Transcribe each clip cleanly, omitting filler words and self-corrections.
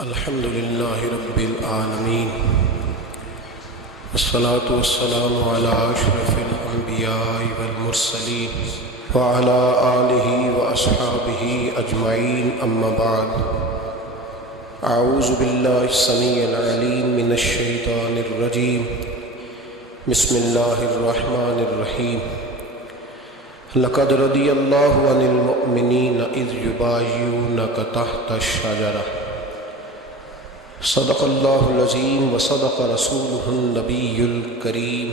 الحمد لله رب العالمين والصلاة والسلام على أشرف الأنبياء والمرسلين وعلى آله وأصحابه أجمعين أما بعد أعوذ بالله السميع العليم من الشيطان الرجيم بسم الله الرحمن الرحيم لقد رضي الله عن المؤمنين إذ يبايعونك تحت الشجرة صدق الله العظيم وصدق رسوله النبي الكريم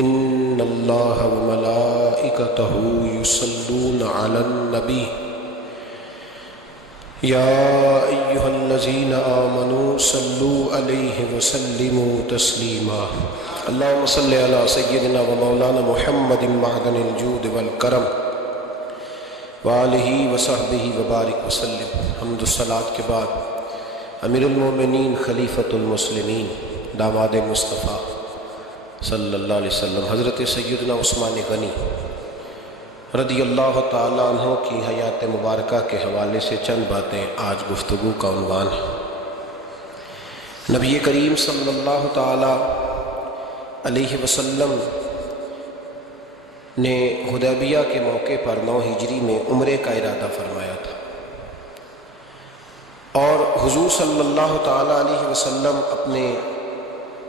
إن الله وملائكته يصلون على النبي يا أيها الذين آمنوا صلوا عليه وسلموا تسليما اللهم صل على سيدنا ومولانا محمد معدن الجود والكرم وآلہ وصحبہ وبارک وسلم۔ حمد الصلاۃ کے بعد امیر المومنین خلیفۃ المسلمین داماد مصطفیٰ صلی اللہ علیہ وسلم حضرت سیدنا عثمان غنی رضی اللہ تعالیٰ عنہ کی حیات مبارکہ کے حوالے سے چند باتیں آج گفتگو کا عنوان ہے۔ نبی کریم صلی اللہ تعالیٰ علیہ وسلم نے حدیبیہ کے موقع پر 9 ہجری میں عمرے کا ارادہ فرمایا تھا، اور حضور صلی اللہ تعالیٰ علیہ وسلم اپنے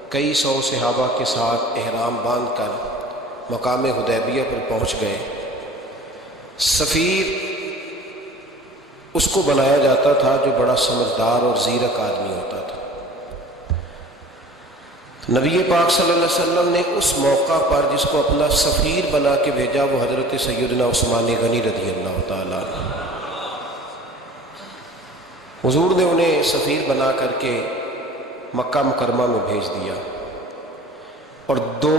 کئی سو صحابہ کے ساتھ احرام باندھ کر مقام حدیبیہ پر پہنچ گئے۔ سفیر اس کو بنایا جاتا تھا جو بڑا سمجھدار اور زیرک آدمی ہوتا تھا۔ نبی پاک صلی اللہ علیہ وسلم نے اس موقع پر جس کو اپنا سفیر بنا کے بھیجا وہ حضرت سیدنا عثمان غنی رضی اللہ تعالیٰ عنہ۔ حضور نے انہیں سفیر بنا کر کے مکہ مکرمہ میں بھیج دیا اور 2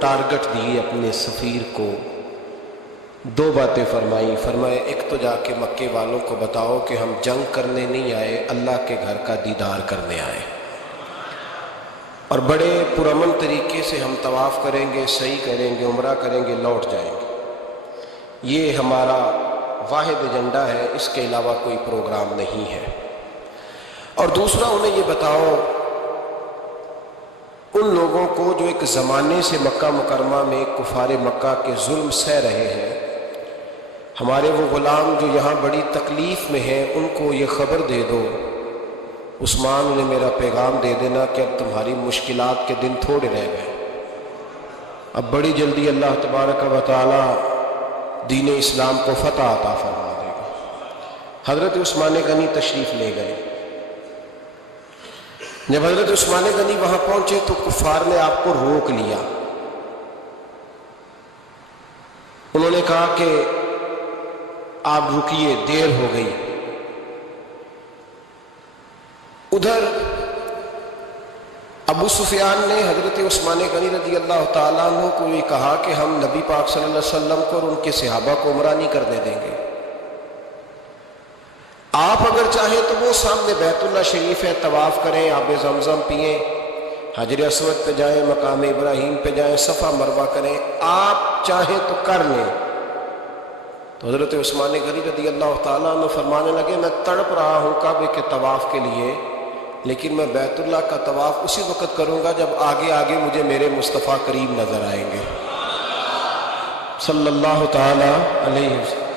ٹارگٹ دیے اپنے سفیر کو، 2 باتیں فرمایا ایک تو جا کے مکے والوں کو بتاؤ کہ ہم جنگ کرنے نہیں آئے، اللہ کے گھر کا دیدار کرنے آئے، اور بڑے پرامن طریقے سے ہم طواف کریں گے، سعی کریں گے، عمرہ کریں گے، لوٹ جائیں گے، یہ ہمارا واحد ایجنڈا ہے، اس کے علاوہ کوئی پروگرام نہیں ہے۔ اور دوسرا انہیں یہ بتاؤ ان لوگوں کو جو ایک زمانے سے مکہ مکرمہ میں کفار مکہ کے ظلم سہ رہے ہیں، ہمارے وہ غلام جو یہاں بڑی تکلیف میں ہیں، ان کو یہ خبر دے دو، عثمان انہیں میرا پیغام دے دینا کہ اب تمہاری مشکلات کے دن تھوڑے رہ گئے، اب بڑی جلدی اللہ تبارک و تعالی دین اسلام کو فتح عطا فرما دے گا۔ حضرت عثمان غنی تشریف لے گئے۔ جب حضرت عثمان غنی وہاں پہنچے تو کفار نے آپ کو روک لیا، انہوں نے کہا کہ آپ رکیے، دیر ہو گئی۔ ادھر ابو سفیان نے حضرت عثمان غنی رضی اللہ تعالیٰ عنہ کو یہ کہا کہ ہم نبی پاک صلی اللہ علیہ وسلم کو اور ان کے صحابہ کو عمرہ نہیں کرنے دیں گے، آپ اگر چاہیں تو وہ سامنے بیت اللہ شریف ہے، طواف کریں، آب زمزم پئیں، حجر اسود پہ جائیں، مقام ابراہیم پہ جائیں، صفا مروہ کریں، آپ چاہیں تو کر لیں۔ تو حضرت عثمان غنی رضی اللہ تعالیٰ عنہ فرمانے لگے میں تڑپ رہا ہوں کعبے کے طواف کے لیے، لیکن میں بیت اللہ کا طواف اسی وقت کروں گا جب آگے آگے مجھے میرے مصطفیٰ کریم نظر آئیں گے صلی اللہ تعالی علیہ وسلم۔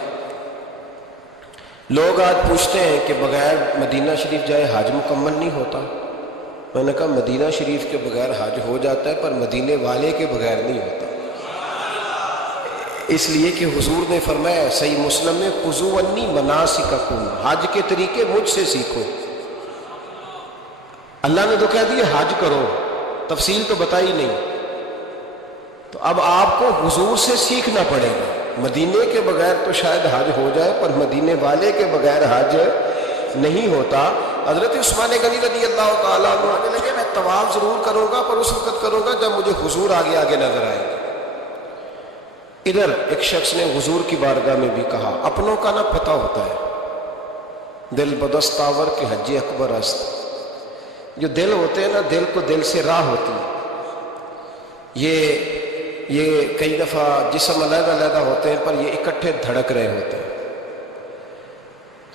لوگ آج پوچھتے ہیں کہ بغیر مدینہ شریف جائے حج مکمل نہیں ہوتا، میں نے کہا مدینہ شریف کے بغیر حج ہو جاتا ہے پر مدینے والے کے بغیر نہیں ہوتا، اس لیے کہ حضور نے فرمایا صحیح مسلم میں خذوا عنی مناسککم، حج کے طریقے مجھ سے سیکھو۔ اللہ نے تو کہہ دیا حج کرو، تفصیل تو بتائی نہیں، تو اب آپ کو حضور سے سیکھنا پڑے گا۔ مدینے کے بغیر تو شاید حج ہو جائے پر مدینے والے کے بغیر حج نہیں ہوتا۔ حضرت عثمان غنی رضی اللہ تعالیٰ عنہ آنے لگے میں طواف ضرور کروں گا پر اس وقت کروں گا جب مجھے حضور آگے آگے نظر آئیں گے۔ ادھر ایک شخص نے حضور کی بارگاہ میں بھی کہا اپنوں کا نہ پتہ ہوتا ہے، دل بدستاور کے حج اکبر است، جو دل ہوتے ہیں نا، دل کو دل سے راہ ہوتی ہے، یہ کئی دفعہ جسم علیحدہ علیحدہ ہوتے ہیں پر یہ اکٹھے دھڑک رہے ہوتے ہیں۔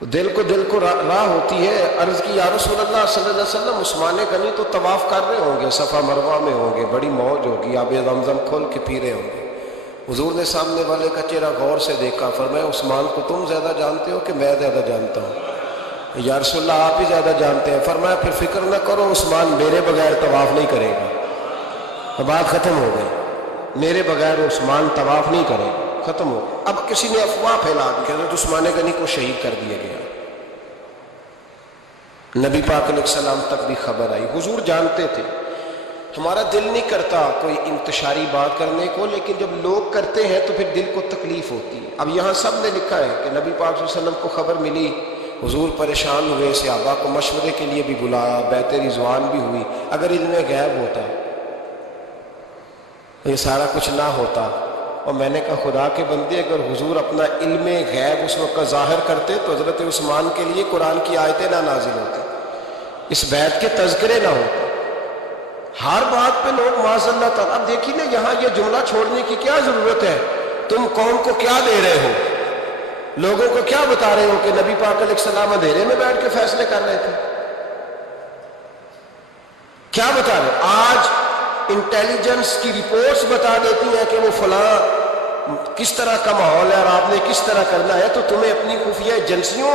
تو دل کو راہ ہوتی ہے. عرض کی یا رسول اللہ صلی اللہ علیہ وسلم عثمان غنی تو طواف کر رہے ہوں گے، صفا مروہ میں ہوں گے، بڑی موج ہوگی، آب زمزم کھول کے پی رہے ہوں گے. حضور نے سامنے والے کا چہرہ غور سے دیکھا، فرمایا عثمان کو تم زیادہ جانتے ہو کہ میں زیادہ جانتا ہوں؟ یا رسول اللہ آپ ہی زیادہ جانتے ہیں. فرمایا پھر فکر نہ کرو، عثمان میرے بغیر طواف نہیں کرے گا. بات ختم ہو گئی، میرے بغیر عثمان طواف نہیں کرے گا، ختم ہو. اب کسی نے افواہ پھیلا دی کہ حضرت عثمان غنی کو شہید کر دیا گیا. نبی پاک علیہ السلام تک بھی خبر آئی. حضور جانتے تھے. ہمارا دل نہیں کرتا کوئی انتشاری بات کرنے کو، لیکن جب لوگ کرتے ہیں تو پھر دل کو تکلیف ہوتی ہے. اب یہاں سب نے لکھا ہے کہ نبی پاک صلی اللہ علیہ وسلم کو خبر ملی، حضور پریشان ہوئے، صحابہ کو مشورے کے لیے بھی بلایا، بیعت رضوان بھی ہوئی. اگر علم غیب ہوتا یہ سارا کچھ نہ ہوتا. اور میں نے کہا خدا کے بندے، اگر حضور اپنا علم غیب اس وقت ظاہر کرتے تو حضرت عثمان کے لیے قرآن کی آیتیں نہ نازل ہوتی، اس بیعت کے تذکرے نہ ہوتے. ہر بات پہ لوگ معاذ اللہ تعالیٰ. اب دیکھیے نا، یہاں یہ جملہ چھوڑنے کی کیا ضرورت ہے؟ تم قوم کو کیا دے رہے ہو؟ لوگوں کو کیا بتا رہے ہو کہ نبی پاک علیہ السلام اندھیرے میں بیٹھ کے فیصلے کر رہے تھے؟ کیا بتا رہے؟ آج انٹیلیجنس کی رپورٹس بتا دیتی ہیں کہ وہ فلاں کس طرح کا ماحول ہے اور آپ نے کس طرح کرنا ہے، تو تمہیں اپنی خفیہ ایجنسیوں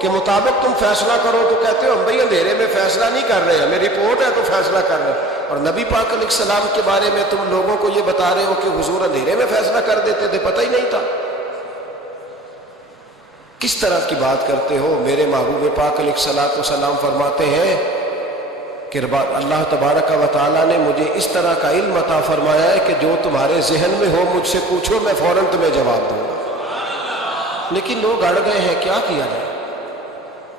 کے مطابق تم فیصلہ کرو تو کہتے ہو ہم بھائی اندھیرے میں فیصلہ نہیں کر رہے، ہمیں رپورٹ ہے تو فیصلہ کر رہے ہیں. اور نبی پاک علیہ السلام کے بارے میں تم لوگوں کو یہ بتا رہے ہو کہ حضور اندھیرے میں فیصلہ کر دیتے تھے، پتہ ہی نہیں تھا. کس طرح کی بات کرتے ہو؟ میرے محبوب پاک علیہ السلام فرماتے ہیں کہ اللہ تبارک و تعالیٰ نے مجھے اس طرح کا علم عطا فرمایا ہے کہ جو تمہارے ذہن میں ہو مجھ سے پوچھو، میں فوراً تمہیں جواب دوں گا. لیکن لوگ اڑ گئے ہیں، کیا کیا جائے؟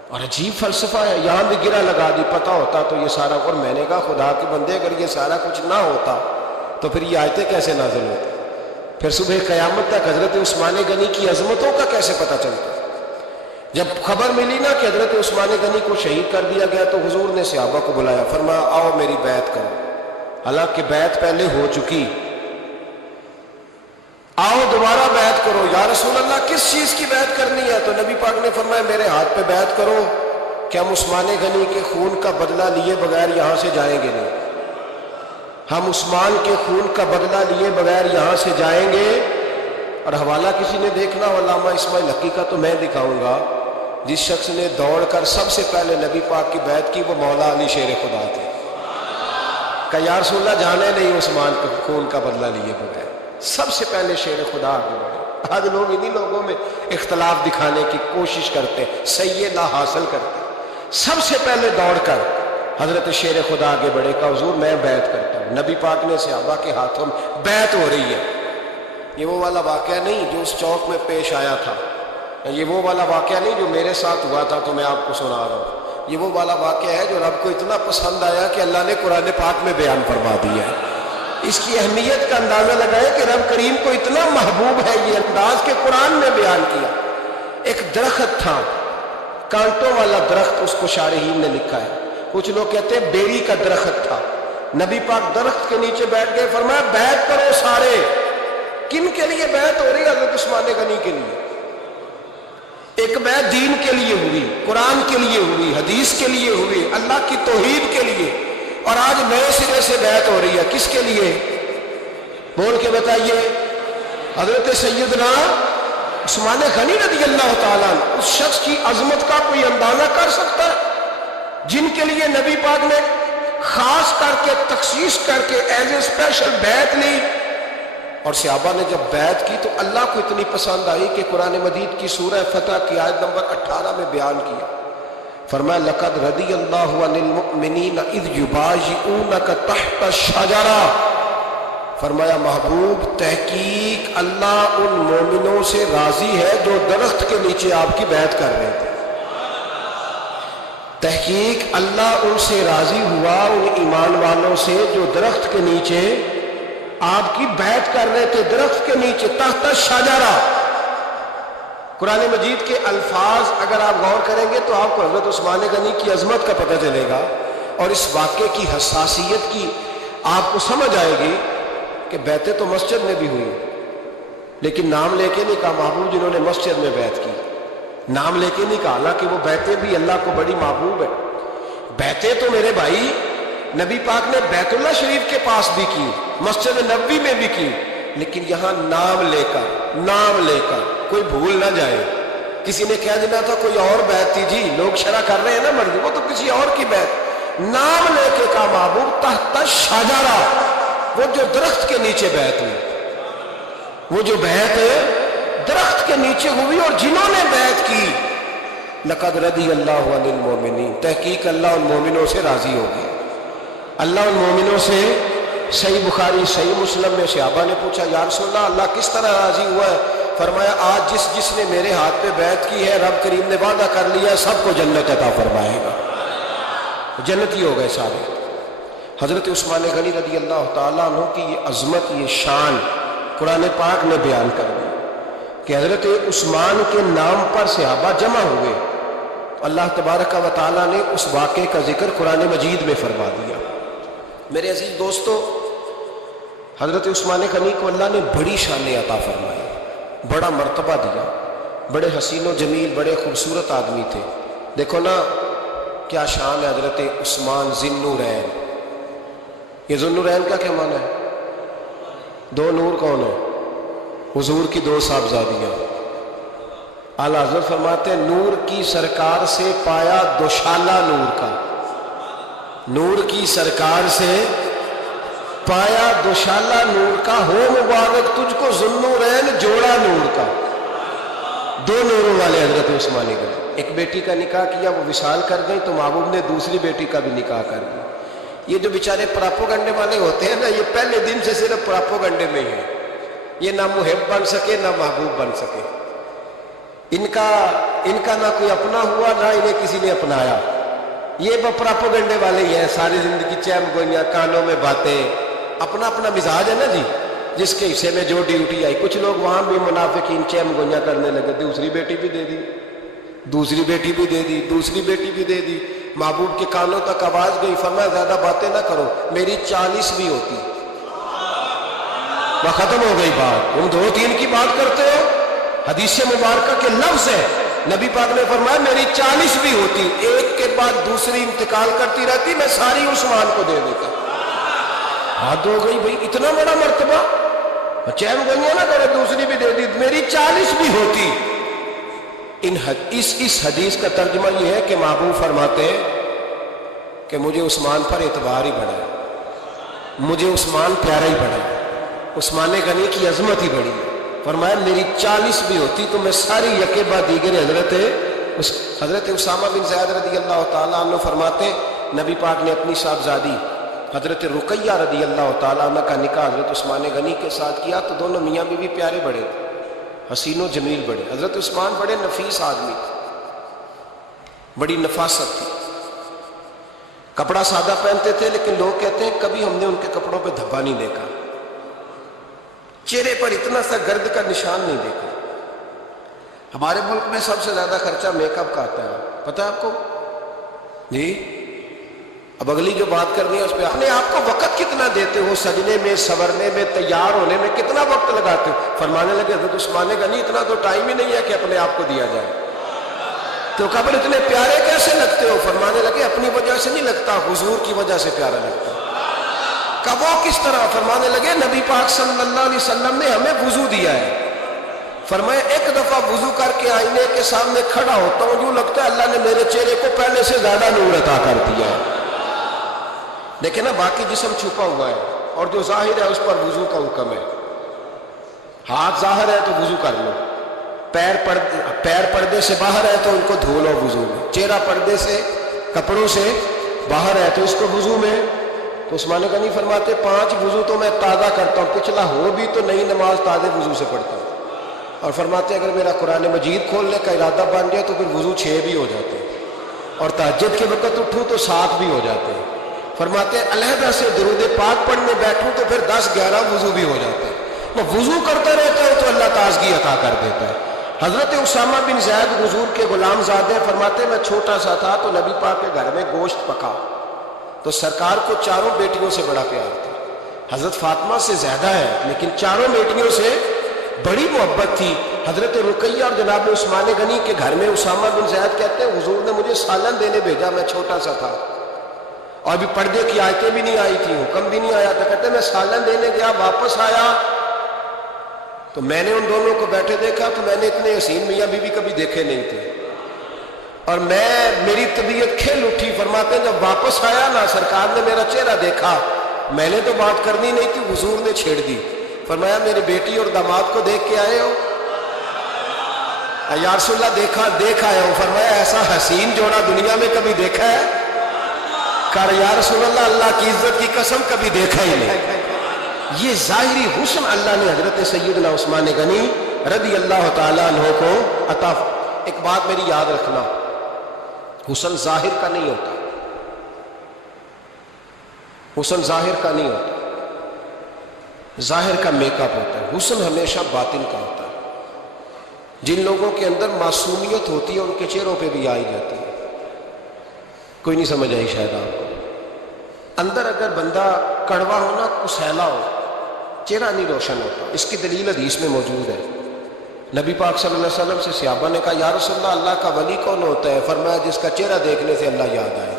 اور عجیب فلسفہ ہے، یہاں بھی گرہ لگا دی. پتہ ہوتا تو یہ سارا. اور میں نے کہا خدا کے بندے، اگر یہ سارا کچھ نہ ہوتا تو پھر یہ آیتیں کیسے نازل ہوتی؟ پھر صبح قیامت تک حضرت عثمان غنی کی عظمتوں کا کیسے پتہ چلتا؟ جب خبر ملی نا کہ حضرت عثمان غنی کو شہید کر دیا گیا تو حضور نے صحابہ کو بلایا، فرمایا آؤ میری بیعت کرو. حالانکہ بیعت پہلے ہو چکی، آؤ دوبارہ بیعت کرو. یا رسول اللہ کس چیز کی بیعت کرنی ہے؟ تو نبی پاک نے فرمایا میرے ہاتھ پہ بیعت کرو کہ ہم عثمان غنی کے خون کا بدلہ لیے بغیر یہاں سے جائیں گے نہیں. ہم عثمان کے خون کا بدلہ لیے بغیر یہاں سے جائیں گے. اور حوالہ کسی نے دیکھنا ہو علامہ اسماعیل حقی کا تو میں دکھاؤں گا. جس شخص نے دوڑ کر سب سے پہلے نبی پاک کی بیعت کی وہ مولا علی شیر خدا تھے. کہ یا رسول اللہ جانے نہیں عثمان کے خون کا بدلہ لیے بغیر. سب سے پہلے شیر خدا آگے بڑھے. آج لوگ انہی لوگوں میں اختلاف دکھانے کی کوشش کرتے، صحیح نہ حاصل کرتے. سب سے پہلے دوڑ کر حضرت شیر خدا آگے بڑھے کہ حضور میں بیعت کرتا ہوں. نبی پاک نے صحابہ کے ہاتھوں میں بیعت ہو رہی ہے. یہ وہ والا واقعہ نہیں جو اس چوک میں پیش آیا تھا، یہ وہ والا واقعہ نہیں جو میرے ساتھ ہوا تھا تو میں آپ کو سنا رہا ہوں. یہ وہ والا واقعہ ہے جو رب کو اتنا پسند آیا کہ اللہ نے قرآن پاک میں بیان فرما دیا ہے. اس کی اہمیت کا اندازہ لگائے کہ رب کریم کو اتنا محبوب ہے یہ انداز کہ قرآن میں بیان کیا. ایک درخت تھا، کانٹوں والا درخت، اس کو شارحین نے لکھا ہے. کچھ لوگ کہتے ہیں بیری کا درخت تھا. نبی پاک درخت کے نیچے بیٹھ گئے، فرمایا بیعت کرو سارے. کن کے لیے بیعت ہو رہی ہے؟ حضرت عثمان غنی کے لیے. ایک بیعت دین کے لیے ہوئی، قرآن کے لیے ہوئی، حدیث کے لیے ہوئی، اللہ کی توحید کے لیے. اور آج نئے سرے سے بیعت ہو رہی ہے. کس کے لیے؟ بول کے بتائیے. حضرت سیدنا عثمان غنی رضی اللہ تعالیٰ عنہ. اس شخص کی عظمت کا کوئی اندازہ کر سکتا ہے؟ جن کے لیے نبی پاک نے خاص کر کے تخصیص کر کے ایز اے اسپیشل بیعت لی. اور صحابہ نے جب بیعت کی تو اللہ کو اتنی پسند آئی کہ قرآن مجید کی سورہ فتح کی آیت نمبر 18 میں بیان کیا. فرمایا لقد رضی اللہ عن المؤمنین اذ یبایعونک تحت الشجرہ. فرمایا محبوب تحقیق اللہ ان مومنوں سے راضی ہے جو درخت کے نیچے آپ کی بیعت کر رہے تھے. تحقیق اللہ ان سے راضی ہوا، ان ایمان والوں سے جو درخت کے نیچے آپ کی بیعت کر رہے تھے. درخت کے نیچے تحت الشجرہ. قرآن مجید کے الفاظ اگر آپ غور کریں گے تو آپ کو حضرت عثمان غنی کی عظمت کا پتہ چلے گا اور اس واقعے کی حساسیت کی آپ کو سمجھ آئے گی کہ بیعتیں تو مسجد میں بھی ہوئی، لیکن نام لے کے نہیں کہا محبوب جنہوں نے مسجد میں بیعت کی. نام لے کے نہیں کہا، حالانکہ وہ بیعتیں بھی اللہ کو بڑی محبوب ہے۔ بیعتیں تو میرے بھائی نبی پاک نے بیت اللہ شریف کے پاس بھی کی، مسجد نبوی میں بھی کی، لیکن یہاں نام لے کر کوئی بھول نہ جائے۔ کسی نے کہہ دینا تھا کوئی اور بیعت تھی جی، لوگ شرع کر رہے ہیں نا مرضی، وہ تو کسی اور کی بیعت، نام لے کے کہا محبوب تحت شجرہ، وہ جو درخت کے نیچے بیعت ہوئی، وہ جو بیعت درخت کے نیچے ہوئی، اور جنہوں نے بیعت کی لقد رضی اللہ عن المؤمنین، تحقیق اللہ ان مومنوں سے راضی ہو گیا۔ اللہ ان مومنوں سے، صحیح بخاری صحیح مسلم میں صحابہ نے پوچھا یا رسول اللہ اللہ کس طرح راضی ہوا ہے؟ فرمایا آج جس نے میرے ہاتھ پہ بیعت کی ہے رب کریم نے وعدہ کر لیا سب کو جنت عطا فرمائے گا، جنتی ہو گئے سارے۔ حضرت عثمان غنی رضی اللہ تعالیٰ عنہ کی یہ عظمت، یہ شان قرآن پاک نے بیان کر دی کہ حضرت عثمان کے نام پر صحابہ جمع ہوئے، اللہ تبارک و تعالیٰ نے اس واقعے کا ذکر قرآن مجید میں فرما دیا۔ میرے عزیز دوستو، حضرت عثمان غنی کو اللہ نے بڑی شان عطا فرمائی، بڑا مرتبہ دیا، بڑے حسین و جمیل، بڑے خوبصورت آدمی تھے۔ دیکھو نا کیا شان ہے حضرت عثمان ذی النورین۔ یہ ذو النورین کا کیا معنی ہے؟ دو نور کون ہے؟ حضور کی دو صاحبزادیاں۔ اعلیٰ حضرت فرماتے ہیں نور کی سرکار سے پایا دوشالہ نور کا، نور کی سرکار سے پایا دوشالہ نور کا، ہو مبارک تجھ کو ذو النورین جوڑا نور کا۔ دو نوروں والے حضرت عثمان غنی، ایک بیٹی کا نکاح کیا وہ وصال کر گئی تو محبوب نے دوسری بیٹی کا بھی نکاح کر دیا۔ یہ جو بیچارے پراپوگنڈے والے ہوتے ہیں نا، یہ پہلے دن سے صرف پراپوگنڈے میں ہی ہیں، یہ نہ محب بن سکے نہ محبوب بن سکے۔ ان کا نہ کوئی اپنا ہوا نہ انہیں کسی نے اپنایا، یہ پراپوگنڈے والے ہی ہیں، ساری زندگی چیم گوئیاں، کانوں میں باتیں، اپنا اپنا مزاج ہے نا جی، جس کے حصے میں جو ڈیوٹی آئی۔ کچھ لوگ وہاں بھی منافقین چیم گوئیاں کرنے لگے، دوسری بیٹی بھی دے دی، دوسری بیٹی بھی دے دی، دوسری بیٹی بھی دے دی، محبوب کے کانوں تک آواز گئی، فرمایا زیادہ باتیں نہ کرو، میری 40 بھی ہوتی۔ وہ ختم ہو گئی بات، تم 2-3 کی بات کرتے ہو، حدیث مبارکہ کے لفظ ہے، نبی پاک نے فرمایا میری 40 بھی ہوتی، ایک کے بعد دوسری انتقال کرتی رہتی، میں ساری عثمان کو دے دیتا۔ حد ہو گئی بھائی، اتنا بڑا مرتبہ، چین گوئیاں نہ کرے، دوسری بھی دے دی، میری 40 بھی ہوتی۔ اس حدیث کا ترجمہ یہ ہے کہ محبوب فرماتے ہیں کہ مجھے عثمان پر اعتبار ہی بڑا ہے، مجھے عثمان پیارا ہی بڑا ہے، عثمان غنی کی عظمت ہی بڑی ہے۔ فرمایا میری 40 بھی ہوتی تو میں ساری یکے بعد دیگر حضرت اسامہ بن زید رضی اللہ تعالیٰ عنہ فرماتے ہیں نبی پاک نے اپنی صاحبزادی حضرت رقیہ رضی اللہ تعالیٰ عنہ کا نکاح حضرت عثمان غنی کے ساتھ کیا تو دونوں میاں بیوی پیارے بڑے تھے، حسین و جمیل بڑے۔ حضرت عثمان بڑے نفیس آدمی تھے، بڑی نفاست تھی، کپڑا سادہ پہنتے تھے، لیکن لوگ کہتے ہیں کبھی ہم نے ان کے کپڑوں پہ دھبا نہیں دیکھا، چہرے پر اتنا سا گرد کا نشان نہیں دیکھا۔ ہمارے ملک میں سب سے زیادہ خرچہ میک اپ کا آتا ہے، پتہ ہے آپ کو جی؟ اب اگلی جو بات کرنی ہے اس پہ اپنے آپ کو وقت کتنا دیتے ہو، سجنے میں، سورنے میں، تیار ہونے میں کتنا وقت لگاتے ہو؟ فرمانے لگے حضرت عثمان غنی اتنا تو ٹائم ہی نہیں ہے کہ اپنے آپ کو دیا جائے۔ تو قبر اتنے پیارے کیسے لگتے ہو؟ فرمانے لگے اپنی وجہ سے نہیں لگتا، حضور کی وجہ سے پیارا لگتا۔ کب وہ کس طرح؟ فرمانے لگے نبی پاک صلی اللہ علیہ وسلم نے ہمیں وضو دیا ہے، فرمایا ایک دفعہ وضو کر کے آئینے کے سامنے کھڑا ہوتا ہوں یوں لگتا ہے اللہ نے میرے چہرے کو پہلے سے زیادہ نور عطا کر دیا ہے۔ دیکھیں نا باقی جسم چھپا ہوا ہے اور جو ظاہر ہے اس پر وضو کا حکم ہے۔ ہاتھ ظاہر ہے تو وضو کر لو، پیر پردے سے باہر ہے تو ان کو دھو لو وضو میں، چہرہ پردے سے کپڑوں سے باہر ہے تو اس کو وضو میں۔ تو عثمان غنی فرماتے 5 وضو تو میں تازہ کرتا ہوں، پچھلا ہو بھی تو نئی نماز تازے وضو سے پڑھتا ہوں، اور فرماتے اگر میرا قرآن مجید کھولنے کا ارادہ بن جائے تو پھر وضو 6 بھی ہو جاتے ہیں، اور تہجد کے وقت اٹھوں تو 7 بھی ہو جاتے ہیں۔ فرماتے ہیں علیحدہ سے درود پاک پڑھنے بیٹھوں تو پھر 10-11 وضو بھی ہو جاتے ہیں۔ وہ وضو کرتا رہتا ہے تو اللہ تازگی عطا کر دیتا ہے۔ حضرت اسامہ بن زید حضور کے غلام زادے فرماتے میں چھوٹا سا تھا تو نبی پاک کے گھر میں گوشت پکا تو سرکار کو 4 بیٹیوں سے بڑا پیار تھا، حضرت فاطمہ سے زیادہ ہے لیکن 4 بیٹیوں سے بڑی محبت تھی. حضرت رقیہ اور جناب عثمان غنی کے گھر میں اسامہ بن زید کہتے ہیں حضور نے مجھے سالن دینے بھیجا, میں چھوٹا سا تھا اور ابھی پردے کی آیتیں بھی نہیں آئی تھی, حکم بھی نہیں آیا تھا. کہتے ہیں میں سالن دینے گیا, واپس آیا تو میں نے ان دونوں کو بیٹھے دیکھا تو میں نے اتنے حسین میاں بیوی کبھی دیکھے نہیں تھے, اور میری طبیعت کھل اٹھی. فرماتے ہیں جب واپس آیا نا, سرکار نے میرا چہرہ دیکھا, میں نے تو بات کرنی نہیں تھی, حضور نے چھیڑ دی. فرمایا میری بیٹی اور داماد کو دیکھ کے آئے ہو؟ یا رسول اللہ دیکھ آیا ہوں. فرمایا ایسا حسین جوڑا دنیا میں کبھی دیکھا ہے؟ کہا یا رسول اللہ اللہ کی عزت کی قسم کبھی دیکھا ہی نہیں. یہ ظاہری حسن اللہ نے حضرت سیدنا عثمان غنی رضی اللہ تعالیٰ عنہ کو عطا. ایک بات میری یاد رکھنا, حسن ظاہر کا نہیں ہوتا, حسن ظاہر کا نہیں ہوتا, ظاہر کا میک اپ ہوتا ہے. حسن ہمیشہ باطن کا ہوتا ہے. جن لوگوں کے اندر معصومیت ہوتی ہے ان کے چہروں پہ بھی آئی جاتی ہے. کوئی نہیں سمجھ آئی شاید آپ کو. اندر اگر بندہ کڑوا ہونا, کسیلا ہو, چہرہ نہیں روشن ہوتا. اس کی دلیل حدیث میں موجود ہے. نبی پاک صلی اللہ علیہ وسلم سے صحابہ نے کہا یا رسول اللہ اللہ کا ولی کون ہوتا ہے؟ فرمایا جس کا چہرہ دیکھنے سے اللہ یاد آئے.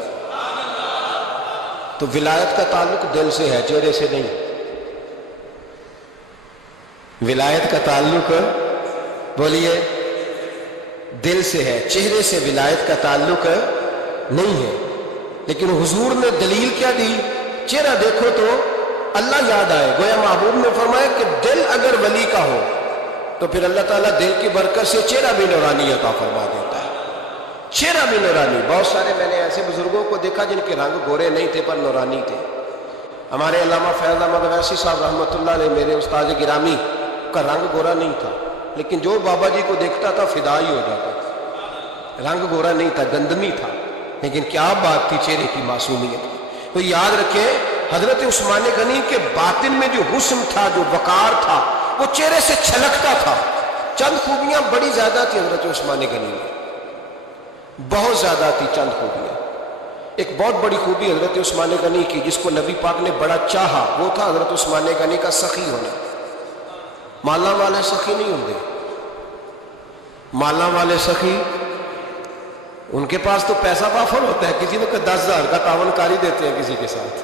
تو ولایت کا تعلق دل سے ہے, چہرے سے نہیں. ولایت کا تعلق بولیے دل سے ہے, چہرے سے ولایت کا تعلق نہیں ہے. لیکن حضور نے دلیل کیا دی؟ چہرہ دیکھو تو اللہ یاد آئے. گویا محبوب نے فرمایا کہ دل اگر ولی کا ہو تو پھر اللہ تعالیٰ دل کی برکت سے چہرہ بھی نورانی عطا فرما دیتا ہے. چہرہ بھی نورانی. بہت سارے میں نے ایسے بزرگوں کو دیکھا جن کے رنگ گورے نہیں تھے پر نورانی تھے. ہمارے علامہ فیض احمد ویسی صاحب رحمۃ اللہ علیہ, میرے استاد گرامی, کا رنگ گورا نہیں تھا, لیکن جو بابا جی کو دیکھتا تھا فدا ہی ہو جاتا تھا. رنگ گورا نہیں تھا, گندمی تھا, لیکن کیا بات تھی چہرے کی معصومیت. تو یاد رکھے حضرت عثمان غنی کے باطن میں جو حسن تھا, جو وقار تھا, وہ چہرے سے چھلکتا تھا. چند خوبیاں بڑی زیادہ تھی حضرت عثمان غنی میں, بہت زیادہ تھی چند خوبیاں. ایک بہت بڑی خوبی حضرت عثمان غنی کی جس کو نبی پاک نے بڑا چاہا, وہ تھا حضرت عثمان غنی کا سخی ہونا. مالا والے سخی نہیں ہوتے. مالا والے سخی ان کے پاس تو پیسہ وافر ہوتا ہے, کسی وقت 10,000 کا تعاون کاری دیتے ہیں کسی کے ساتھ.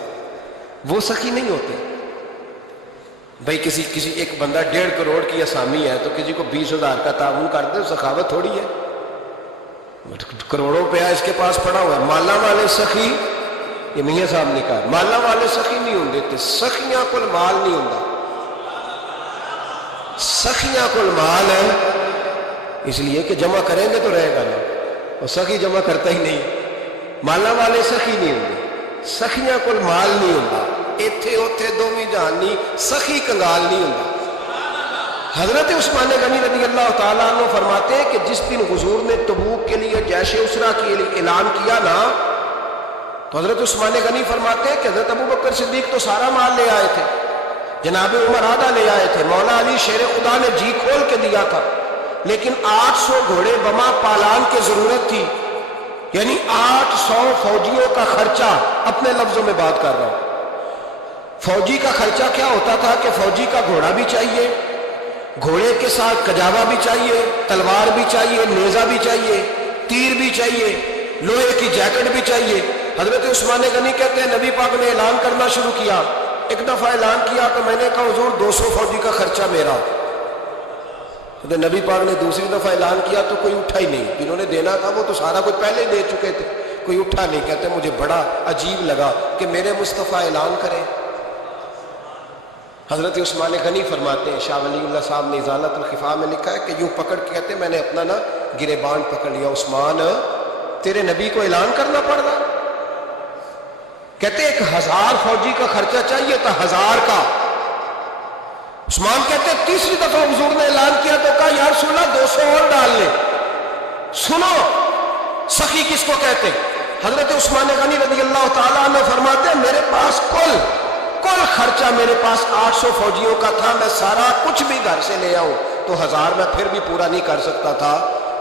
وہ سخی نہیں ہوتے بھائی. کسی ایک بندہ 1.5 کروڑ کی اسامی ہے تو کسی کو 20,000 کا تعاون کر دے, سخاوت تھوڑی ہے. کروڑوں روپیہ اس کے پاس پڑا ہوا ہے. مالا والے سخی, یہ میاں صاحب نے کہا, مالا والے سخی نہیں ہوتے. سخیاں کل مال نہیں ہوتا, سخیاں کل مال ہے, اس لیے کہ جمع کریں گے تو رہے گا نا, اور سخی جمع کرتا ہی نہیں. مالا والے سخی نہیں ہوتے, سخیاں کل مال نہیں ہوتا. ایتھے اوتھے دوویں جہانی, سخی کنگال نہیں ہوتا. حضرت عثمان غنی رضی اللہ تعالیٰ عنہ فرماتے ہیں کہ جس دن حضور نے تبوک کے لیے جیش اسرا کے لیے اعلان کیا نا, تو حضرت عثمان غنی فرماتے ہیں کہ حضرت ابو بکر صدیق تو سارا مال لے آئے تھے, جناب عمر آدھا لے آئے تھے, مولا علی شیر خدا نے جی کھول کے دیا تھا, لیکن 800 گھوڑے بما پالان کی ضرورت تھی. یعنی 800 فوجیوں کا خرچہ, اپنے لفظوں میں بات کر رہا ہوں. فوجی کا خرچہ کیا ہوتا تھا کہ فوجی کا گھوڑا بھی چاہیے, گھوڑے کے ساتھ کجاوا بھی چاہیے, تلوار بھی چاہیے, نیزہ بھی چاہیے, تیر بھی چاہیے, لوہے کی جیکٹ بھی چاہیے. حضرت عثمان غنی کہتے ہیں نبی پاک نے اعلان کرنا شروع کیا. ایک دفعہ اعلان کیا تو میں نے کہا حضور 200 فوجی کا خرچہ میرا. تو نبی پاک نے دوسری دفعہ اعلان کیا تو کوئی اٹھا ہی نہیں. جنہوں نے دینا تھا وہ تو سارا کوئی پہلے دے چکے تھے, کوئی اٹھا نہیں. کہتے مجھے بڑا عجیب لگا کہ میرے مصطفیٰ اعلان کریں. حضرت عثمان غنی فرماتے ہیں, شاہ ولی اللہ صاحب نے ازالت الخفا میں لکھا ہے کہ یوں پکڑ کے کہتے ہیں میں نے اپنا نا گریبان پکڑ لیا, عثمان تیرے نبی کو اعلان کرنا پڑ رہا. کہتے 1000 فوجی کا خرچہ چاہیے تھا, 1000 کا. عثمان کہتے تیسری دفعہ حضور نے اعلان کیا تو کہا یا رسول اللہ 200 اور ڈال لیں. سنو سخی کس کو کہتے. حضرت عثمان غنی رضی اللہ تعالیٰ عنہ فرماتے ہیں میرے پاس کل خرچہ میرے پاس 800 فوجیوں کا تھا, میں سارا کچھ بھی گھر سے لے آؤں تو 1000 میں پھر بھی پورا نہیں کر سکتا تھا.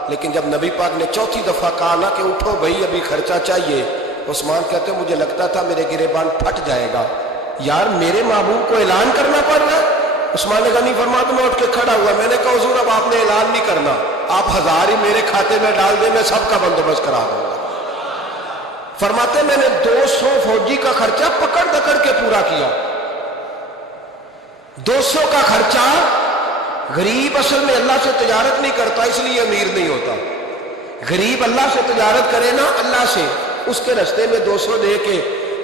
لیکن جب نبی پاک نے چوتھی دفعہ کہا نا کہ اٹھو بھائی ابھی خرچہ چاہیے, عثمان کہتے مجھے لگتا تھا میرے گریبان پھٹ جائے گا. یار میرے محبوب کو اعلان کرنا پڑ رہا ہے, عثمان غنی فرماتا میں اٹھ کے کھڑا ہوا، میں نے کہا حضور اب آپ نے اعلان نہیں کرنا، آپ 1000 ہی میرے کھاتے میں ڈال دیں، میں سب کا بندوبست کرا دوں گا۔ فرماتے میں نے 200 فوجی کا خرچہ پکڑ دکڑ کے پورا کیا۔ 200 کا خرچہ، غریب اصل میں اللہ سے تجارت نہیں کرتا اس لیے امیر نہیں ہوتا، غریب اللہ سے تجارت کرے نا، اللہ سے، اس کے رستے میں 200 دے کے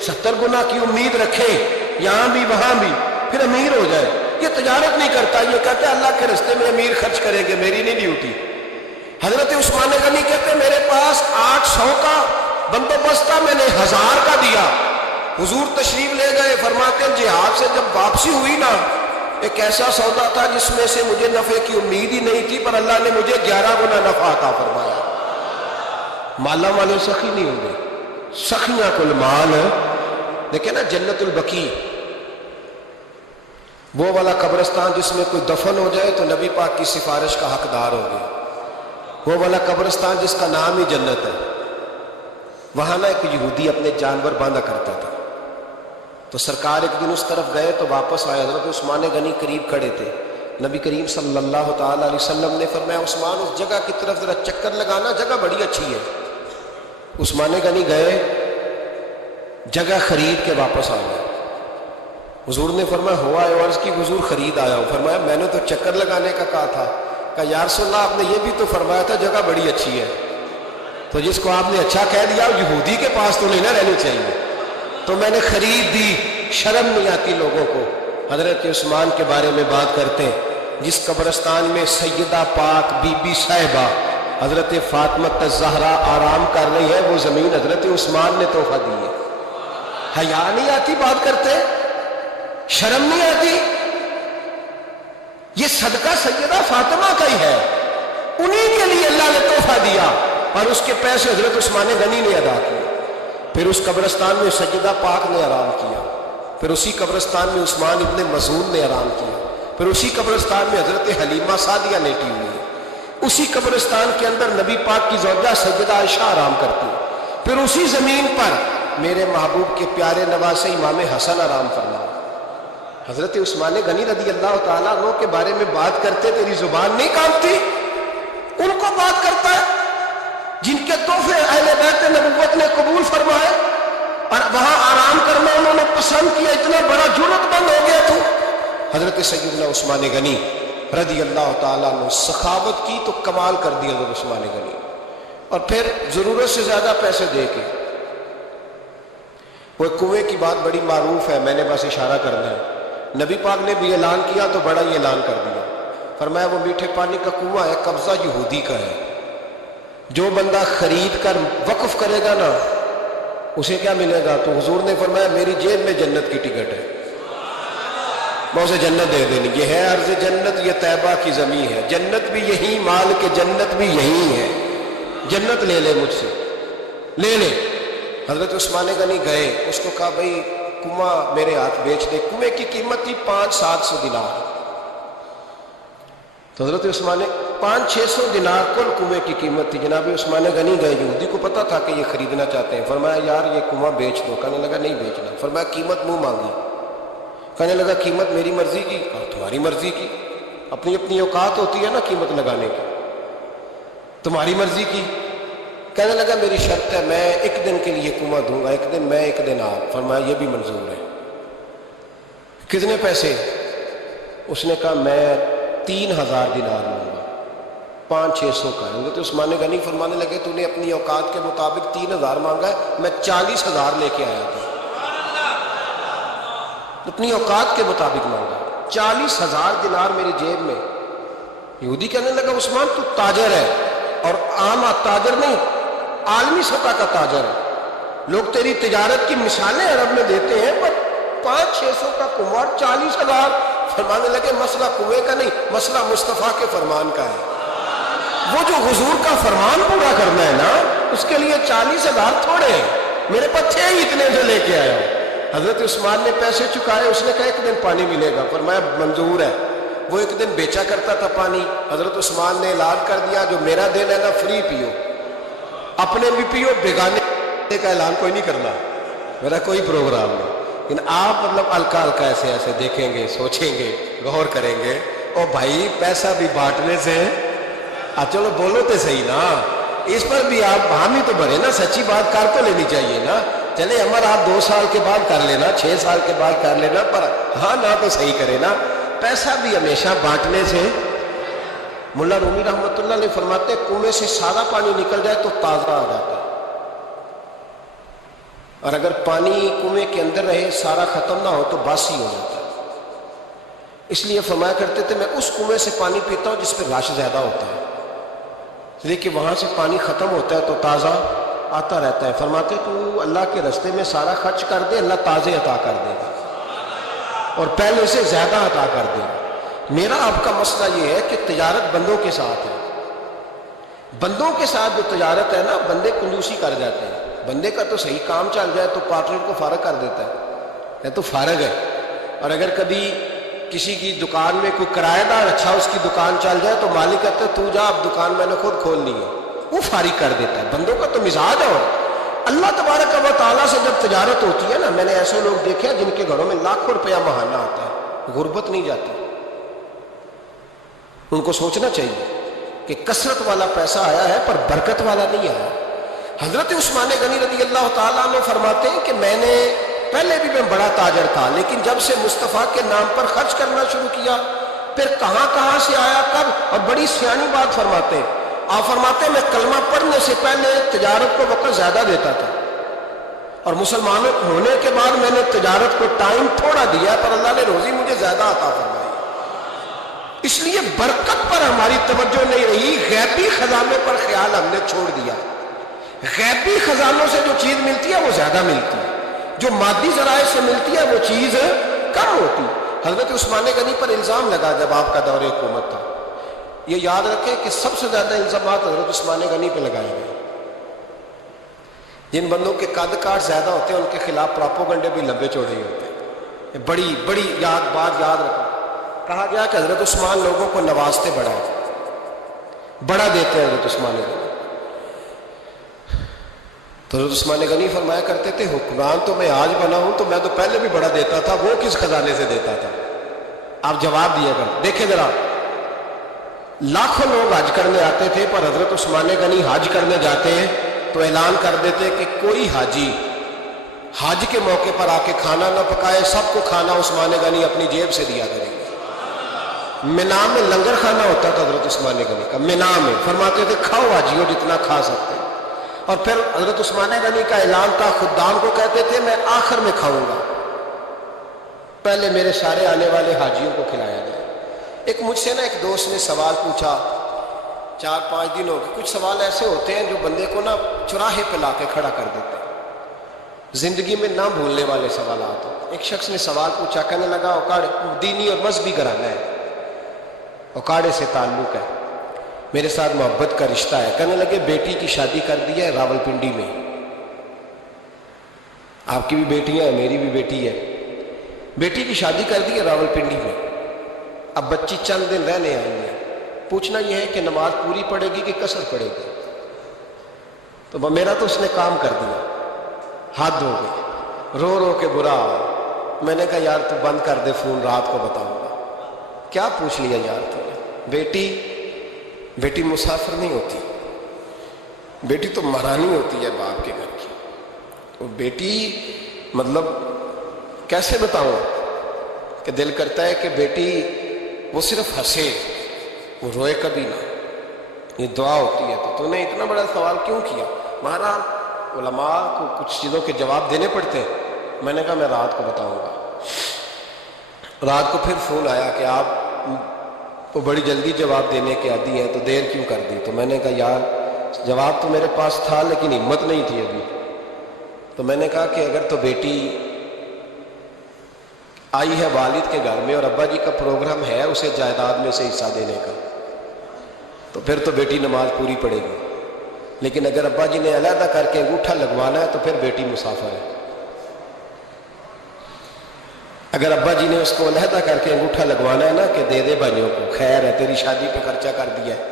70 گنا کی امید رکھے یہاں بھی وہاں بھی، پھر امیر ہو جائے۔ یہ تجارت نہیں کرتا، یہ کہتا ہے اللہ کے رستے میں امیر خرچ کریں گے، میری نہیں ڈیوٹی۔ حضرت عثمان غنی کہتے ہیں میرے پاس 800 کا بندوبست تھا، میں نے 1000 کا دیا۔ حضور تشریف لے گئے، فرماتے ہیں جہاد سے جب واپسی ہوئی نا، ایک ایسا سودا تھا جس میں سے مجھے نفع کی امید ہی نہیں تھی، پر اللہ نے مجھے 11 گنا نفع عطا فرمایا۔ مالا والے سخی نہیں ہوں گے، سخیاں کل مال ہے۔ دیکھیں نا جنت البقیع، وہ والا قبرستان جس میں کوئی دفن ہو جائے تو نبی پاک کی سفارش کا حقدار ہو گیا، وہ والا قبرستان جس کا نام ہی جنت ہے۔ وہاں نا ایک یہودی اپنے جانور باندھا کرتا تھا، تو سرکار ایک دن اس طرف گئے تو واپس آئے، حضرت عثمان غنی قریب کھڑے تھے، نبی کریم صلی اللہ تعالی علیہ وسلم نے فرمایا عثمان اس جگہ کی طرف ذرا چکر لگانا، جگہ بڑی اچھی ہے۔ عثمان غنی گئے، جگہ خرید کے واپس آ گئے۔ حضور نے فرمایا ہوا ہے؟ عرض کی حضور خرید آیا ہوں۔ فرمایا میں نے تو چکر لگانے کا کہا تھا۔ کہا یا رسول اللہ آپ نے یہ بھی تو فرمایا تھا جگہ بڑی اچھی ہے، تو جس کو آپ نے اچھا کہہ دیا یہودی کے پاس تو نہیں نہ رہنی چاہیے، تو میں نے خرید دی۔ شرم نہیں آتی لوگوں کو۔ حضرت عثمان کے بارے میں بات کرتے ہیں، جس قبرستان میں سیدہ پاک بی بی صاحبہ حضرت فاطمہ الزہرا آرام کر رہی ہے، وہ زمین حضرت عثمان نے تحفہ دی ہے۔ حیا نہیں آتی بات کرتے؟ شرم نہیں آتی؟ یہ صدقہ سیدہ فاطمہ کا ہی ہے، انہی کے لیے اللہ نے تحفہ دیا، اور اس کے پیسے حضرت عثمان غنی نے ادا کیے۔ پھر اس قبرستان میں سیدہ پاک نے آرام کیا، پھر اسی قبرستان میں عثمان ابن مظعون نے آرام کیا، پھر اسی قبرستان میں حضرت حلیمہ سعدیہ لیٹی ہوئی ہے، اسی قبرستان کے اندر نبی پاک کی زوجہ سیدہ عائشہ آرام کرتی ہے، پھر اسی زمین پر میرے محبوب کے پیارے نواسے امام حسن آرام فرما۔ حضرت عثمان غنی رضی اللہ تعالیٰ عنہ کے بارے میں بات کرتے تیری زبان نہیں کانپتی؟ ان کو بات کرتا ہے جن کے تحفے اہل بیت نبوت نے قبول فرمائے، اور وہاں آرام کرنا انہوں نے پسند کیا، اتنا بڑا جرت بند ہو گیا تو۔ حضرت سیدنا عثمان غنی رضی اللہ تعالیٰ عنہ سخاوت کی تو کمال کر دیا حضرت عثمان غنی، اور پھر ضرورت سے زیادہ پیسے دے کے۔ وہ کنویں کی بات بڑی معروف ہے، میں نے بس اشارہ کرنا ہے، نبی پاک نے بھی اعلان کیا تو بڑا ہی اعلان کر دیا، فرمایا وہ میٹھے پانی کا کنواں ہے، قبضہ یہودی کا ہے، جو بندہ خرید کر وقف کرے گا نا اسے کیا ملے گا؟ تو حضور نے فرمایا میری جیب میں جنت کی ٹکٹ ہے، میں اسے جنت دے دینی۔ یہ ہے عرض جنت، یہ طیبہ کی زمین ہے، جنت بھی یہی، مال کے جنت بھی یہی ہے، جنت لے لے مجھ سے، لے لے۔ حضرت عثمان غنی گئے، اس کو کہا بھائی کنواں میرے ہاتھ بیچ دے۔ کنویں کی قیمت تھی 500-700 دینار، تو حضرت عثمان 500-600 دینار کل کنویں کی قیمت تھی۔ جناب عثمان غنی گئے، یہودی کو پتا تھا کہ یہ خریدنا چاہتے ہیں، فرمایا یار یہ کنواں بیچ دو۔ کہنے لگا نہیں بیچنا۔ فرمایا قیمت منہ مانگی، کہنے لگا قیمت میری مرضی کی اور تمہاری مرضی کی، اپنی اپنی اوقات ہوتی ہے نا قیمت لگانے کی، تمہاری مرضی کی۔ کہنے لگا میری شرط ہے میں ایک دن کے لیے کنواں دوں گا، ایک دن میں ایک دن آپ۔ فرمایا یہ بھی منظور ہے۔ کتنے پیسے؟ اس نے کہا میں 3000 دینار لوں گا، 500-600 کا ہے۔ تو عثمان غنی فرمانے لگے تو نے اپنی اوقات کے مطابق 3000 مانگا ہے، میں 40,000 لے کے آیا تھا، اپنی اوقات کے مطابق مانگا، 40,000 دینار میری جیب میں۔ یہودی کہنے لگا عثمان تو تاجر ہے، اور عام تاجر نہیں، عالمی سطح کا تاجر ہے، لوگ تیری تجارت کی مثالیں عرب میں دیتے ہیں، پر 500-600 کا کنواں 40,000۔ فرمانے لگے مسئلہ کنویں کا نہیں، مسئلہ مصطفیٰ کے فرمان کا ہے، وہ جو حضور کا فرمان پورا کرنا ہے نا، اس کے لیے 40,000 تھوڑے ہیں، میرے پاس تھے ہی اتنے جو لے کے آیا ہوں۔ حضرت عثمان نے پیسے چکائے، اس نے کہا ایک دن پانی ملے گا، فرمایا منظور ہے۔ وہ ایک دن بیچا کرتا تھا پانی، حضرت عثمان نے اعلان کر دیا جو میرا دن ہے نا فری پیو، اپنے بھی پیو، بیگانے کا اعلان کوئی نہیں کرنا، میرا کوئی پروگرام نہیں۔ لیکن آپ مطلب ہلکا ہلکا ایسے ایسے دیکھیں گے، سوچیں گے، غور کریں گے او بھائی پیسہ بھی بانٹنے سے چلو بولو تو صحیح نا، اس پر بھی آپ حامی تو بھرے نا، سچی بات کر تو لینی چاہیے نا۔ چلے عمر آپ 2 سال کے بعد کر لینا، 6 سال کے بعد کر لینا، پر ہاں نہ تو صحیح کرے نا، پیسہ بھی ہمیشہ بانٹنے سے۔ ملا رومی رحمۃ اللہ علیہ فرماتے کنویں سے سادہ پانی نکل جائے تو تازہ آ جاتا ہے، اور اگر پانی کنویں کے اندر رہے سارا ختم نہ ہو تو باسی ہو جاتا ہے۔ اس لیے فرمایا کرتے تھے میں اس کنویں سے پانی پیتا ہوں جس پہ رش زیادہ ہوتا ہے، لیکن وہاں سے پانی ختم ہوتا ہے تو تازہ آتا رہتا ہے۔ فرماتے تو اللہ کے رستے میں سارا خرچ کر دے، اللہ تازے عطا کر دے گا اور پہلے سے زیادہ عطا کر دے گا۔ میرا آپ کا مسئلہ یہ ہے کہ تجارت بندوں کے ساتھ ہے، بندوں کے ساتھ جو تجارت ہے نا، بندے کنجوسی کر جاتے ہیں۔ بندے کا تو صحیح کام چل جائے تو پارٹنر کو فارغ کر دیتا ہے، تو فارغ ہے، اور اگر کبھی کسی کی دکان میں کوئی کرایہ دار اچھا اس کی دکان چل جائے تو مالک کہتا ہے تو جا، اب دکان میں نے خود کھولنی ہے، وہ فارغ کر دیتا ہے۔ بندوں کا تو مزاج ہے۔ اور اللہ تبارک و تعالیٰ سے جب تجارت ہوتی ہے نا، میں نے ایسے لوگ دیکھے ہیں جن کے گھروں میں لاکھوں روپیہ ماہانہ آتا ہے، غربت نہیں جاتی۔ ان کو سوچنا چاہیے کہ کثرت والا پیسہ آیا ہے پر برکت والا نہیں آیا۔ حضرت عثمان غنی رضی اللہ تعالیٰ عنہ فرماتے ہیں کہ میں نے پہلے بھی میں بڑا تاجر تھا، لیکن جب سے مصطفیٰ کے نام پر خرچ کرنا شروع کیا، پھر کہاں کہاں سے آیا کب، اور بڑی سیانی بات فرماتے ہیں۔ آپ فرماتے ہیں میں کلمہ پڑھنے سے پہلے تجارت کو وقت زیادہ دیتا تھا، اور مسلمان ہونے کے بعد میں نے تجارت کو ٹائم تھوڑا دیا، پر اللہ نے روزی مجھے زیادہ عطا فرمائی۔ اس لیے برکت پر ہماری توجہ نہیں رہی، غیبی خزانے پر خیال ہم نے چھوڑ دیا۔ غیبی خزانوں سے جو چیز ملتی ہے وہ زیادہ ملتی ہے، جو مادی ذرائع سے ملتی ہے وہ چیز کم ہوتی۔ حضرت عثمان غنی پر الزام لگا جب آپ کا دور حکومت تھا، یہ یاد رکھیں کہ سب سے زیادہ الزامات حضرت عثمان غنی پہ لگائے گئے۔ جن بندوں کے قد کاٹ زیادہ ہوتے ہیں ان کے خلاف پراپوگنڈے بھی لمبے چوڑے ہی ہوتے ہیں۔ بڑی بڑی بات یاد رکھو، کہا گیا کہ حضرت عثمان لوگوں کو نوازتے بڑا دیتے ہیں حضرت عثمان غنی۔ تو حضرت عثمان غنی فرمایا کرتے تھے حکمران تو میں آج بنا ہوں تو میں تو پہلے بھی بڑا دیتا تھا، وہ کس خزانے سے دیتا تھا؟ آپ جواب دیا کر دیکھیں ذرا، لاکھوں لوگ حج کرنے آتے تھے، پر حضرت عثمان غنی حج کرنے جاتے ہیں تو اعلان کر دیتے کہ کوئی حاجی حج کے موقع پر آ کے کھانا نہ پکائے، سب کو کھانا عثمان غنی اپنی جیب سے دیا کریں گے۔ مینا میں لنگر کھانا ہوتا تھا حضرت عثمان غنی کا، مینا میں فرماتے تھے کھاؤ حاجیوں جتنا کھا سکتے۔ اور پھر حضرت عثمان غنی کا اعلان تھا، خدام کو کہتے تھے میں آخر میں کھاؤں گا، پہلے میرے سارے آنے والے حاجیوں کو کھلایا جائے۔ ایک مجھ سے نا ایک دوست نے سوال پوچھا، 4-5 دن ہو گئے، کچھ سوال ایسے ہوتے ہیں جو بندے کو نا چوراہے پہ لا کے کھڑا کر دیتے ہیں، زندگی میں نہ بھولنے والے سوالات ہوتے ہیں۔ ایک شخص نے سوال پوچھا، کہنے لگا اوکاڑے دینی اور مذہبی گھرانہ ہے، اوکاڑے سے تعلق ہے، میرے ساتھ محبت کا رشتہ ہے۔ کہنے لگے بیٹی کی شادی کر دی ہے راولپنڈی میں، آپ کی بھی بیٹیاں ہیں میری بھی بیٹی ہے، بیٹی کی شادی کر دی ہے راولپنڈی میں، اب بچی چند دن رہنے آئی ہے، پوچھنا یہ ہے کہ نماز پوری پڑے گی کہ قصر پڑے گی؟ تو میرا تو اس نے کام کر دیا، حد ہو گئی، رو رو کے برا آیا۔ میں نے کہا یار تو بند کر دے فون، رات کو بتاؤں گا۔ کیا پوچھ لیا یار تو نے؟ بیٹی مسافر نہیں ہوتی، بیٹی تو مہرانی ہوتی ہے باپ کے گھر کی۔ تو بیٹی مطلب کیسے بتاؤں کہ دل کرتا ہے کہ بیٹی وہ صرف ہنسے، وہ روئے کبھی نہ، یہ دعا ہوتی ہے۔ تو نے اتنا بڑا سوال کیوں کیا؟ مہاراج علماء کو کچھ چیزوں کے جواب دینے پڑتے ہیں۔ میں نے کہا میں رات کو بتاؤں گا۔ رات کو پھر فون آیا کہ آپ وہ بڑی جلدی جواب دینے کے عادی ہیں تو دیر کیوں کر دی؟ تو میں نے کہا یار جواب تو میرے پاس تھا لیکن ہمت نہیں تھی ابھی۔ تو میں نے کہا کہ اگر تو بیٹی آئی ہے والد کے گھر میں اور ابا جی کا پروگرام ہے اسے جائیداد میں سے حصہ دینے کا، تو پھر تو بیٹی نماز پوری پڑے گی، لیکن اگر ابا جی نے علیحدہ کر کے انگوٹھا لگوانا ہے تو پھر بیٹی مسافر ہے۔ اگر ابا جی نے اس کو علیحدہ کر کے انگوٹھا لگوانا ہے نا کہ دے دے بھائیوں کو، خیر ہے تیری شادی پہ خرچہ کر دیا ہے،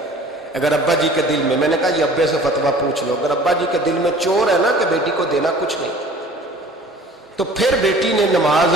اگر ابا جی کے دل میں نے کہا یہ ابے سے فتویٰ پوچھ لو، اگر ابا جی کے دل میں چور ہے نا کہ بیٹی کو دینا کچھ نہیں، تو پھر بیٹی نے نماز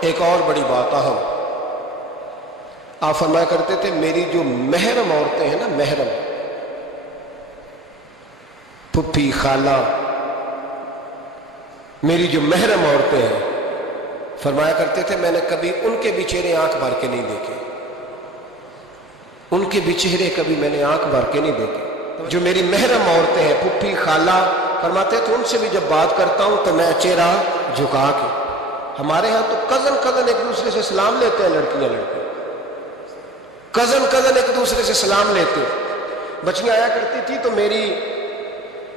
ایک اور بڑی بات اہم، آپ فرمایا کرتے تھے میری جو محرم عورتیں ہیں نا، محرم، پھپھی، خالہ، میری جو محرم عورتیں ہیں، فرمایا کرتے تھے میں نے کبھی ان کے بھی چہرے آنکھ بھر کے نہیں دیکھے، ان کے بھی چہرے کبھی میں نے آنکھ بھر کے نہیں دیکھے۔ جو میری محرم عورتیں ہیں، پھپھی، خالہ، فرماتے تھے ان سے بھی جب بات کرتا ہوں تو میں چہرہ جھکا کے، ہمارے ہاں تو کزن ایک دوسرے سے سلام لیتے ہیں، لڑکیاں لڑکے کزن ایک دوسرے سے سلام لیتے ہیں۔ بچیاں آیا کرتی تھی تو میری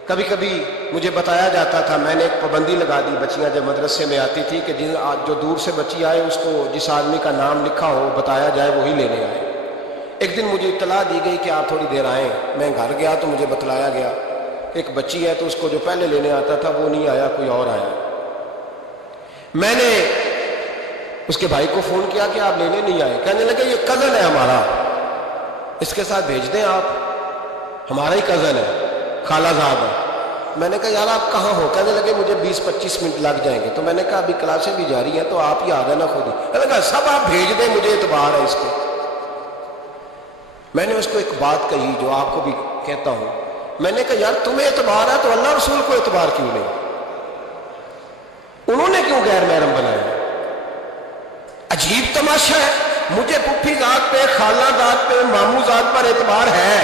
کبھی کبھی مجھے بتایا جاتا تھا، میں نے ایک پابندی لگا دی، بچیاں جب مدرسے میں آتی تھی کہ جو دور سے بچی آئے اس کو جس آدمی کا نام لکھا ہو بتایا جائے وہی لینے آئے۔ ایک دن مجھے اطلاع دی گئی کہ آپ تھوڑی دیر آئیں، میں گھر گیا تو مجھے بتلایا گیا ایک بچی ہے تو اس کو جو پہلے لینے آتا تھا وہ نہیں آیا، کوئی اور آیا۔ میں نے اس کے بھائی کو فون کیا کہ آپ لینے نہیں آئے، کہنے لگے یہ کزن ہے ہمارا، اس کے ساتھ بھیج دیں، آپ ہمارا ہی کزن ہے، خالہ صاحب ہے۔ میں نے کہا یار آپ کہاں ہو؟ کہنے لگے مجھے 20-25 منٹ لگ جائیں گے۔ تو میں نے کہا ابھی کلاسیں بھی جاری ہیں تو آپ ہی آ گئے نا خود ہی۔ میں نے کہا سب آپ بھیج دیں، مجھے اعتبار ہے اس پہ۔ میں نے اس کو ایک بات کہی جو آپ کو بھی کہتا ہوں، میں نے کہا یار تمہیں اعتبار ہے تو اللہ رسول کو اعتبار کیوں نہیں؟ انہوں نے کیوں غیر محرم بنایا؟ عجیب تماشا ہے، مجھے پھپھی ذات پہ، خالہ ذات پہ، ماموں ذات پر اعتبار ہے،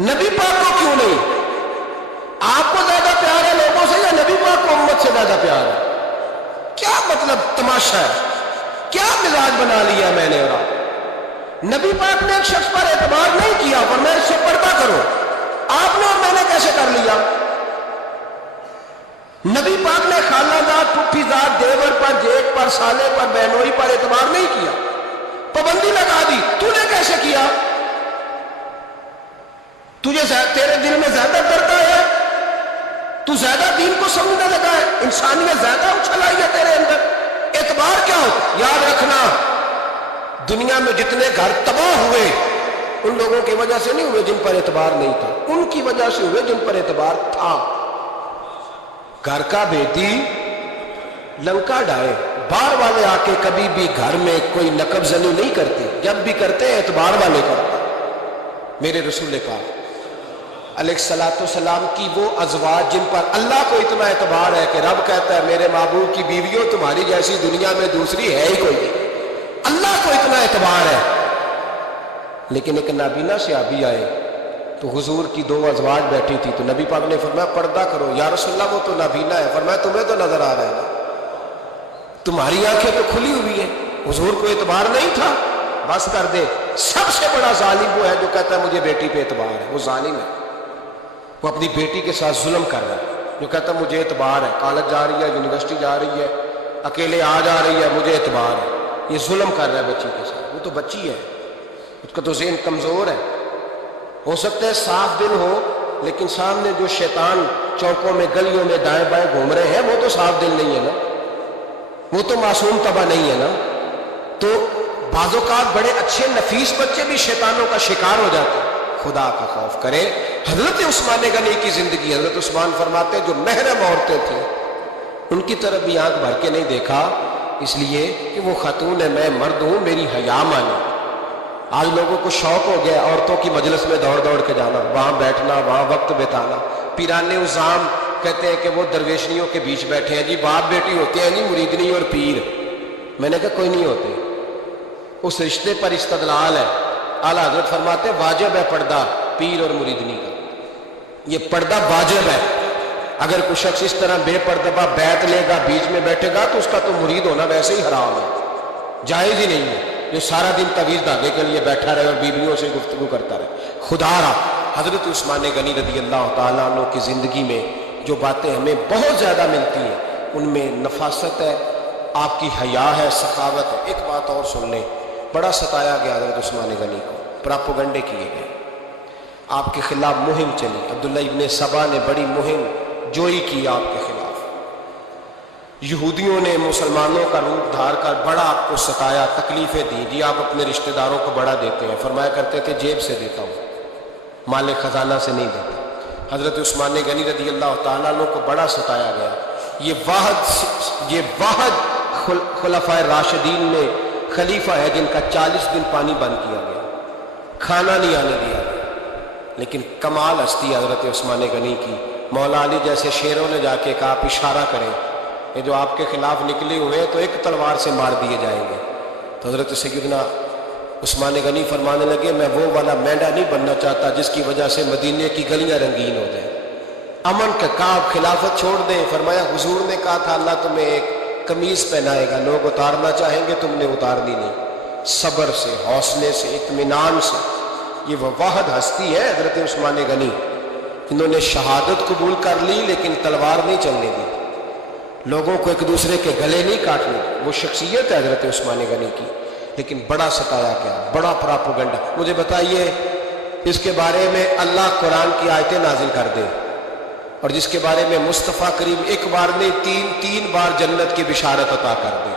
نبی پاک کو کیوں نہیں؟ آپ کو زیادہ پیار ہے لوگوں سے یا نبی پاک کو امت سے زیادہ پیار ہے؟ کیا مطلب تماشا ہے؟ کیا مزاج بنا لیا میں نے اور آپ؟ نبی پاک نے ایک شخص پر اعتبار نہیں کیا، پر میں اس سے پردہ کرو، آپ نے اور میں نے کیسے کر لیا؟ نبی پاک نے خالہ ذات، پھپھی ذات، دیور پر، جیٹ پر، سالے پر، بہنوئی پر اعتبار نہیں کیا، پابندی لگا دی۔ تو نے کیسے کیا؟ تیرے دل میں زیادہ درد ہے، تو زیادہ دین کو سمجھنے لگا ہے، انسانیت زیادہ اچھل آئی ہے تیرے اندر۔ اعتبار کیا ہو؟ یاد رکھنا دنیا میں جتنے گھر تباہ ہوئے ان لوگوں کی وجہ سے نہیں ہوئے جن پر اعتبار نہیں تھا، ان کی وجہ سے ہوئے جن پر اعتبار تھا۔ گھر کا بیٹی لنکا ڈائے، باہر والے آ کے کبھی بھی گھر میں کوئی نقب زنی نہیں کرتے، جب بھی کرتے ہیں اعتبار والے کرتے۔ میرے رسول پاک علیہ الصلوۃ والسلام کی وہ ازواج جن پر اللہ کو اتنا اعتبار ہے کہ رب کہتا ہے میرے محبوب کی بیویوں تمہاری جیسی دنیا میں دوسری ہے ہی کوئی نہیں، اللہ کو اتنا اعتبار ہے۔ لیکن ایک نابینا صحابی آئے تو حضور کی 2 ازواج بیٹھی تھی تو نبی پاک نے فرمایا پردہ کرو۔ یا رسول اللہ وہ تو نابینا ہے۔ فرمایا تمہیں تو نظر آ رہا ہے نا، تمہاری آنکھیں تو کھلی ہوئی ہیں۔ حضور کو اعتبار نہیں تھا، بس کر دے۔ سب سے بڑا ظالم وہ ہے جو کہتا ہے مجھے بیٹی پہ اعتبار ہے، وہ ظالم ہے، وہ اپنی بیٹی کے ساتھ ظلم کر رہا ہے۔ جو کہتا ہے مجھے اعتبار ہے، کالج جا رہی ہے، یونیورسٹی جا رہی ہے، اکیلے آ جا رہی ہے، مجھے اعتبار ہے، یہ ظلم کر رہا ہے بچی کے ساتھ۔ وہ تو بچی ہے، اس کا تو ذہن کمزور ہے، ہو سکتا ہے صاف دل ہو لیکن سامنے جو شیطان چوکوں میں گلیوں میں دائیں بائیں گھوم رہے ہیں وہ تو صاف دل نہیں ہے نا، وہ تو معصوم طبع نہیں ہے نا۔ تو بعض اوقات بڑے اچھے نفیس بچے بھی شیطانوں کا شکار ہو جاتے ہیں۔ خدا کا خوف کرے۔ حضرت عثمان غنی کی زندگی، حضرت عثمان فرماتے جو محرم عورتیں تھیں ان کی طرف بھی آنکھ بھر کے نہیں دیکھا، اس لیے کہ وہ خاتون ہے، میں مرد ہوں، میری حیا مانی۔ آج لوگوں کو شوق ہو گیا عورتوں کی مجلس میں دوڑ دوڑ کے جانا، وہاں بیٹھنا، وہاں وقت بتانا۔ پیران عظام کہتے ہیں کہ وہ درویشنیوں کے بیچ بیٹھے ہیں جی، باپ بیٹی ہوتے ہیں جی، مریدنی اور پیر۔ میں نے کہا کوئی نہیں ہوتے، اس رشتے پر استدلال ہے۔ اعلیٰ حضرت فرماتے واجب ہے پردہ پیر اور مریدنی کا، یہ پردہ واجب ہے۔ اگر کوئی شخص اس طرح بے پردہ بیعت لے گا، بیچ میں بیٹھے گا، تو اس کا تو مرید ہونا ویسے ہی حرام ہے، جائز ہی نہیں ہے۔ جو سارا دن تعویذ دھاگے کے لیے بیٹھا رہے اور بیویوں سے گفتگو کرتا رہے، خدا را۔ حضرت عثمان غنی رضی اللہ تعالیٰ عنہ کی زندگی میں جو باتیں ہمیں بہت زیادہ ملتی ہیں ان میں نفاست ہے، آپ کی حیا ہے، سخاوت ہے۔ ایک بات اور سن لیں، بڑا ستایا گیا حضرت عثمان غنی کو، پراپوگنڈے کیے گئے، آپ کے خلاف مہم چلی، عبداللہ ابن سبا نے بڑی مہم جوئی کی آپ کے خلاف، یہودیوں نے مسلمانوں کا روپ دھار کر بڑا آپ کو ستایا، تکلیفیں دی۔ جی آپ اپنے رشتہ داروں کو بڑا دیتے ہیں، فرمایا کرتے تھے جیب سے دیتا ہوں، مال خزانہ سے نہیں دیتا۔ حضرت عثمان غنی رضی اللہ تعالیٰ عنہ کو بڑا ستایا گیا۔ یہ واحد خلفائے راشدین میں خلیفہ ہے جن کا 40 دن پانی بند کیا گیا، کھانا نہیں آنے دیا گیا، لیکن کمال ہستی حضرت عثمان غنی کی۔ مولا علی جیسے شیروں نے جا کے کہا آپ اشارہ کریں، یہ جو آپ کے خلاف نکلے ہوئے ہیں تو ایک تلوار سے مار دیے جائیں گے۔ تو حضرت سیدنا عثمان غنی فرمانے لگے میں وہ والا مینڈا نہیں بننا چاہتا جس کی وجہ سے مدینے کی گلیاں رنگین ہو جائیں، امن کا کہا آپ خلافت چھوڑ دیں۔ فرمایا حضور نے کہا تھا اللہ تمہیں ایک قمیض پہنائے گا، لوگ اتارنا چاہیں گے تم نے اتارنی نہیں۔ صبر سے، حوصلے سے، اطمینان سے، یہ وہ واحد ہستی ہے حضرت عثمان غنی جنہوں نے شہادت قبول کر لی لیکن تلوار نہیں چلنے دی، لوگوں کو ایک دوسرے کے گلے نہیں کاٹنے دی۔ وہ شخصیت ہے حضرت عثمان غنی کی، لیکن بڑا ستایا گیا، بڑا پراپوگنڈا۔ مجھے بتائیے اس کے بارے میں اللہ قرآن کی آیتیں نازل کر دے اور جس کے بارے میں مصطفیٰ کریم ایک بار نہیں تین بار جنت کی بشارت عطا کر دے،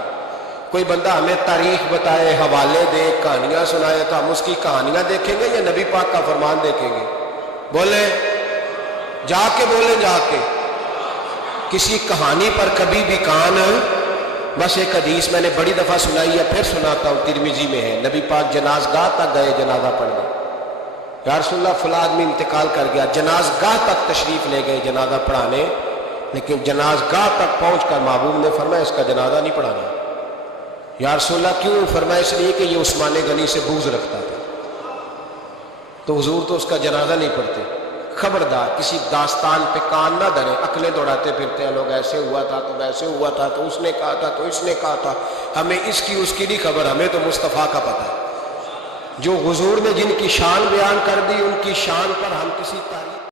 کوئی بندہ ہمیں تاریخ بتائے، حوالے دے، کہانیاں سنائے تو ہم اس کی کہانیاں دیکھیں گے یا نبی پاک کا فرمان دیکھیں گے؟ بولیں، جا کے بولیں، جا کے۔ کسی کہانی پر کبھی بھی کان، بس ایک حدیث میں نے بڑی دفعہ سنائی ہے، پھر سناتا ہوں، ترمذی میں ہے، نبی پاک جنازگاہ تک گئے جنازہ پڑھنے، یا رسول اللہ فلاں آدمی انتقال کر گیا، جنازگاہ تک تشریف لے گئے جنازہ پڑھانے، لیکن جنازگاہ تک پہنچ کر محبوب نے فرمایا اس کا جنازہ نہیں پڑھانا۔ یا رسول اللہ کیوں؟ فرمایا اس لیے کہ یہ عثمان غنی سے بغض رکھتا تھا، تو حضور تو اس کا جنازہ نہیں پڑھتے۔ خبردار کسی داستان پہ کان نہ دھریں، عقلیں دوڑاتے پھرتے ہیں لوگ، ایسے ہوا تھا تو ویسے ہوا تھا تو اس نے کہا تھا تو اس نے کہا تھا، ہمیں اس کی اس کی نہیں خبر، ہمیں تو مصطفیٰ کا پتہ ہے۔ جو حضور نے جن کی شان بیان کر دی ان کی شان پر ہم کسی تاریخ